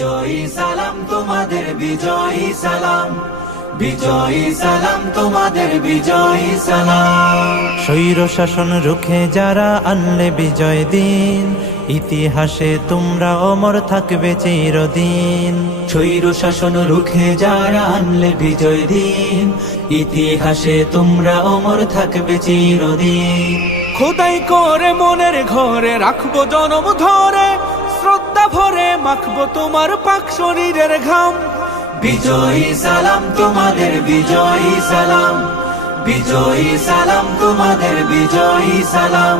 বিজয়ী সালাম তোমাদের, বিজয়ী সালাম, বিজয়ী সালাম তোমাদের, বিজয়ী সালাম। স্বৈর শাসন রুখে যারা আনলে বিজয় দিন, ইতিহাসে তোমরা অমর থাকবে চিরদিন। স্বৈর শাসন রুখে যারা আনলে বিজয় দিন, ইতিহাসে তোমরা অমর থাকবে চিরদিন। খোদাই করে মনের ঘরে রাখবো জনম ধরে, শ্রদ্ধা ভরে মাখবো তোমার পাক শরীরের ঘাম। বিজয়ী সালাম তোমাদের, বিজয়ী সালাম, বিজয়ী সালাম তোমাদের, বিজয়ী সালাম,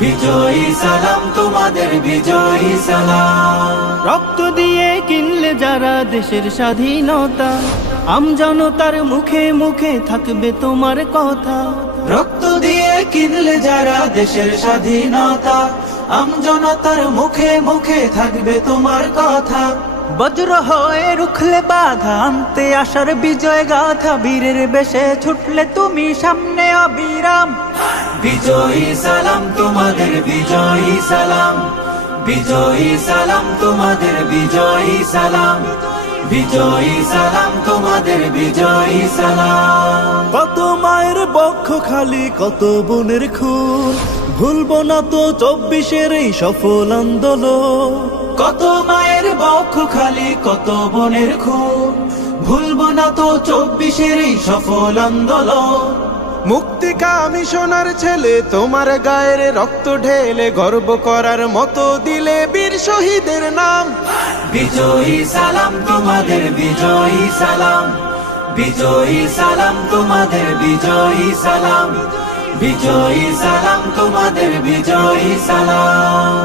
বিজয়ী সালাম তোমাদের, বিজয়ী সালাম। রক্ত দিয়ে কিনলে যারা দেশের স্বাধীনতা, আমজনতার মুখে মুখে থাকবে তোমার কথা। রক্ত দিয়ে কিনলে যারা দেশের স্বাধীনতা, আমজনতার মুখে মুখে থাকবে তোমার কথা। বজ্র হয়ে রুখলে বাধা, আনতে আসার বিজয় গাথা, বীরের বেশে ছুটলে তুমি সামনে অবিরাম। বিজয়ী সালাম তোমাদের, বিজয়ী সালাম, বিজয়ী সালাম তোমাদের, বিজয়ী সালাম, বিজয়ী সালাম তোমাদের, বিজয়ী সালাম। কত মায়ের বক্ষ খালি, কত বোনের খুন, ভুলবো না তো 24-এর এই সফল আন্দোলন। কত মায়ের বক্ষ খালি, কত বোনের খুন, ভুলবো না তো 24-এর এই সফল আন্দোলন। মুক্তিকামী সোনার ছেলে তোমার গায়ের রক্ত ঢেলে, গর্ব করার মতো দিলে বীর শহীদের নাম। বিজয়ী সালাম তোমাদের, বিজয়ী সালাম, বিজয়ী সালাম তোমাদের, বিজয়ী সালাম, বিজয়ী সালাম তোমাদের, বিজয়ী সালাম।